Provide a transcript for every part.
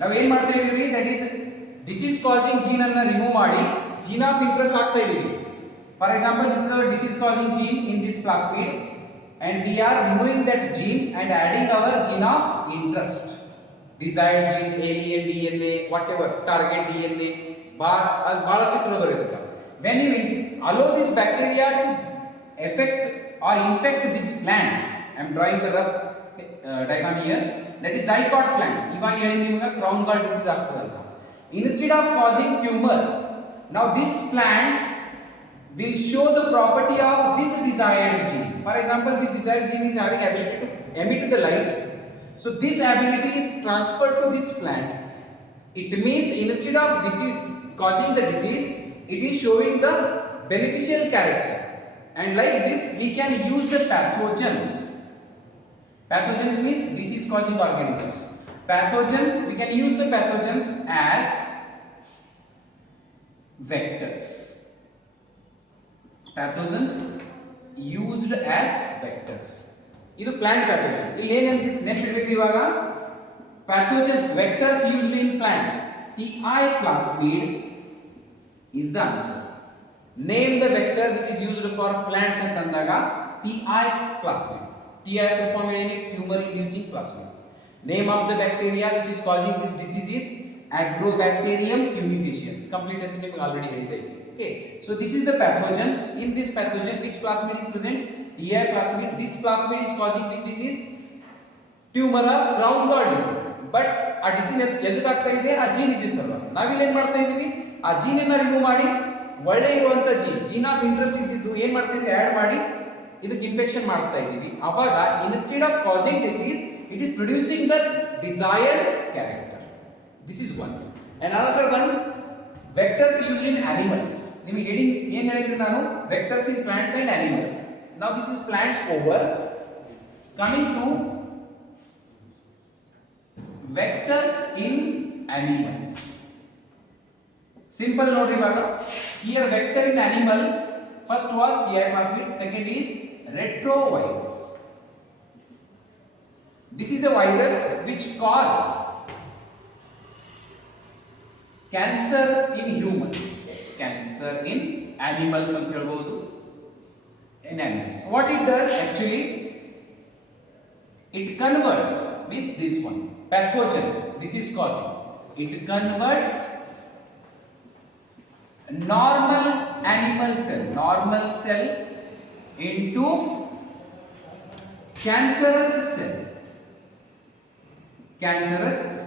ನಾವು ಏನು ಮಾಡ್ತಾ ಇದೀವಿ, that is disease causing gene ಅನ್ನು ರಿಮೂವ್ ಮಾಡಿ ಜೀನ್ ಆಫ್ ಇಂಟ್ರೆಸ್ಟ್ ಹಾಕ್ತಾ ಇದೀವಿ. For example, this is our disease causing gene in this plasmid and we are removing that gene and adding our gene of interest, desired gene, alien DNA, whatever, target DNA, ಬಹಳಷ್ಟು ಹೆಸರುಗಳು ಇರುತ್ತೆ. When you allow this bacteria to affect or infect this plant, I am drawing the rough diagram here, that is dicot plant. ಇವಾಗ ಹೇಳಿ ನಿಮಗೆ ಕ್ರೌನ್ ಗಾಲ್ ಡಿಸೀಸ್ ಆಗ್ತದೆ ಅಂತ. Instead of causing tumor, now this plant will show the property of this desired gene. For example, this desired gene is having ability to emit the light. So this ability is transferred to this plant. It means instead of disease causing the disease, it is showing the beneficial character. And like this, we can use the pathogens. Pathogens means disease causing organisms. Pathogens, we can use the pathogens as vectors. Pathogens used as vectors. ಇದು plant pathogen. ಇಲ್ಲಿ ಏನು ನೆನಪಿಡಬೇಕು ಇವಾಗ, pathogen vectors used in plants. TI plasmid is the answer. Name the vector which is used for plants ಅಂತ ಅಂದಾಗ TI plasmid. TI full form ಏನು? Tumor inducing plasmid. Name of the bacteria which is causing this disease is Agrobacterium tumefaciens. Complete ಹೆಸರು ನಿಮಗೆ ಆಲ್ರೆಡಿ ಹೇಳಿದೆ. Okay, so this is the pathogen. In this pathogen, which plasmid is present? TI plasmid. This plasmid is causing which disease? Tumor or crown gall disease. But ಆ ಡಿಸೀಸ್ ಎದುರಾಗ್ತಾ ಇದೆ ಆ ಜೀನ್ ಇದೆ ಸರ್. ನಾವಿಲ್ಲಿ ಏನು ಮಾಡ್ತಾ ಇದ್ದೀವಿ, ಆ ಜೀನ್ ಅನ್ನ ರಿಮೂವ್ ಮಾಡಿ ಒಳ್ಳೆ ಇರುವಂತ ಜೀನ್ ಆಫ್ ಇಂಟ್ರೆಸ್ಟ್ ಇದ್ದಿದ್ದು ಏನು ಮಾಡ್ತಾ ಇದ್ದೀವಿ, ಆಡ್ ಮಾಡಿ ಇದಕ್ಕೆ ಇನ್ಫೆಕ್ಷನ್ ಮಾಡಿಸ್ತಾ ಇದ್ದೀವಿ. ಅವಾಗ instead of causing disease, it is producing the desired character. This is one. And another one, vectors used in animals. ನಿಮಗೆ ಹೆಡಿಂಗ್ ಏನು ಹೇಳಿದ್ರೆ ನಾನು, vectors in plants and animals. Now this is plants over. Coming to vectors in animals. Simple ನೋಡಿ ಇವಾಗ. Here vector in animal, first was TI plasmid, second is retrovirus. This is a virus which cause cancer in humans, cancer in animals ಅಂತ ಹೇಳ್ಬೋದು. In animals, what it does actually, it converts, means this one pathogen this is causing, it converts normal animal cell into cancerous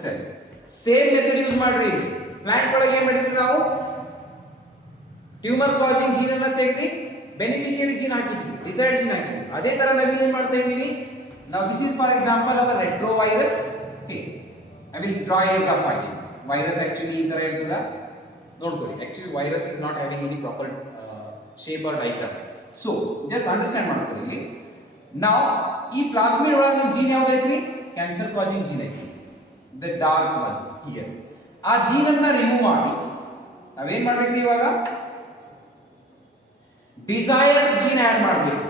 cell. Same method use ಮಾಡ್ರಿ. Plant ಒಳಗೆ ಏನು ಮಾಡಿದ್ವಿ ನಾವು, tumour causing gene ಅನ್ನು ತೆಗೆದು beneficiary gene ಹಾಕಿದ್ವಿ, desired gene ಹಾಕಿದ್ವಿ. ಅದೇ ತರ ನಾವು ಏನು ಮಾಡ್ತಾ ಇದ್ದೀವಿ, ನಾವು this is for example our retrovirus. Okay, I will draw a graph ಆಗಿ. ವೈರಸ್ ಆಕ್ಚುಲಿ ಈ ತರ ಇರ್ತದ ನೋಡ್ಕೊಳ್ಳಿ. Actually virus is not having any proper shape or diagram. So just understand ಮಾಡ್ಕೊಳ್ಳಿ. ಇಲ್ಲಿ ನಾವು ಈ ಪ್ಲಾಸ್ಮಿಡ್ ಒಳಗೆ ಜೀನ್ ಯಾವ್ದೈತ್ರಿ, ಕ್ಯಾನ್ಸರ್ ಕಾಸಿಂಗ್ ಜೀನ್ ಐತಿ, ದ ಡಾರ್ಕ್ ಒನ್ ಹಿಯರ್. ಆ ಜೀನ್ ಅನ್ನ ರಿಮೂವ್ ಮಾಡಿ ನಾವೇನ್ ಮಾಡ್ಬೇಕು, ಇವಾಗ ಡಿಸೈರ್ಡ್ ಜೀನ್ ಆಡ್ ಮಾಡಬೇಕು.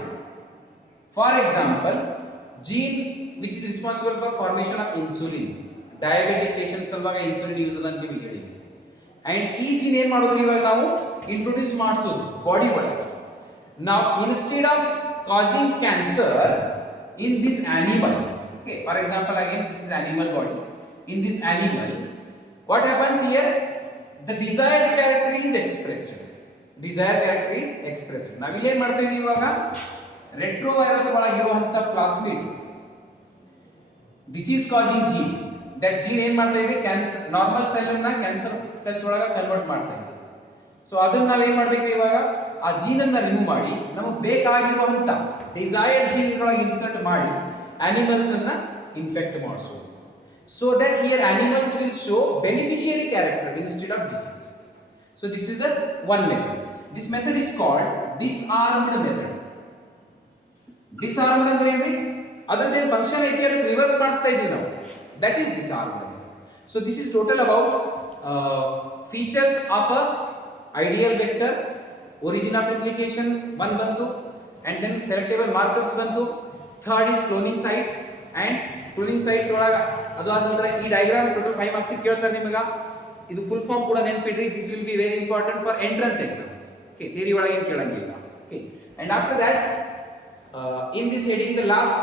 For example, gene which is responsible for formation of insulin. Diabetic patients ಸಲುವಾಗಿ ಇನ್ಸುಲಿನ್ ಯೂಸ್ ಅದ ಅಂತ ನಿಮಗೆ ಹೇಳಿದ್ವಿ. ಅಂಡ್ ಈ ಜೀನ್ ಏನ್ ಮಾಡೋದು, ಇವಾಗ ನಾವು ಇಂಟ್ರೊಡ್ಯೂಸ್ ಮಾಡಿಸೋದು ಬಾಡಿ ಒಳಗೆ. ನಾವು instead of causing cancer in this animal, okay, for example again this is animal body. In this animal what happens here, the desired character is expressed. ನಾವಿಲ್ಲಿ ಏನು ಮಾಡ್ತಾ ಇದೀವಿ, ಇವಾಗ ರೆಟ್ರೋವೈರಸ್ ಒಳಗಿರುವಂತ plasmid disease causing gene, that gene ಏನು ಮಾಡ್ತಾ ಇದೆ, cancer normal cell ಅನ್ನ ಕ್ಯಾನ್ಸರ್ ಸೆಲ್ಸ್ ಒಳಗೆ ಕನ್ವರ್ಟ್ ಮಾಡ್ತಾ ಇದೆ. ಸೊ ಅದನ್ನ ನಾವು ಏನು ಮಾಡಬೇಕು, ಇವಾಗ ಆ ಜೀನ್ ಅನ್ನ ರಿಮೂವ್ ಮಾಡಿ ನಮಗೆ ಬೇಕಾಗಿರುವಂತ ಡಿಸೈರ್ಡ್ ಜೀನ್ ಇದರೊಳಗೆ ಇನ್ಸರ್ಟ್ ಮಾಡಿ ಆನಿಮಲ್ಸ್ ಅನ್ನ ಇನ್ಫೆಕ್ಟ್ ಮಾಡಿಸೋದು. So that here animals will show beneficiary character instead of disease. So this is the one method. This method is called disarmed method. Disarmed ಅಂದ್ರೆ ಏನ್ರಿ, ಅದರದೇನು ಫಂಕ್ಷನ್ ಐತಿ ಅದಕ್ಕೆ ರಿವರ್ಸ್ ಮಾಡಿಸ್ತಾ ಇದೀವಿ ನಾವು, that is disarmed method. So this is total about features of a ideal vector, origin of replication one bantu, and then selectable markers bantu. Third is cloning site, and cloning site ಒಳಗ ಅದು ಆದ ನಂತರ ಈ diagram total 5 ಮಾರ್ಕ್ಸ್ ಕೇಳ್ತಾರೆ ನಿಮಗೆ. ಇದು full form ಕೂಡ ನೆನಪಿಡ್ರಿ. This will be very important for entrance exams. Okay, theory ಒಳಗೆ ಏನು ಕೇಳಂಗಿಲ್ಲ. Okay, and after that in this heading the last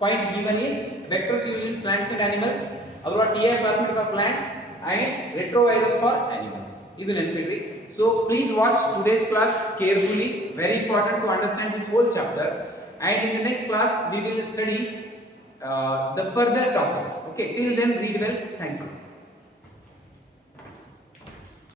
point given is vectors used in plants and animals. Our TI plasmid for plant and retrovirus for animals. Idu nenpidri. So please watch today's class carefully. Very important to understand this whole chapter. And in the next class we will study the further topics. Okay, till then read well. Thank you.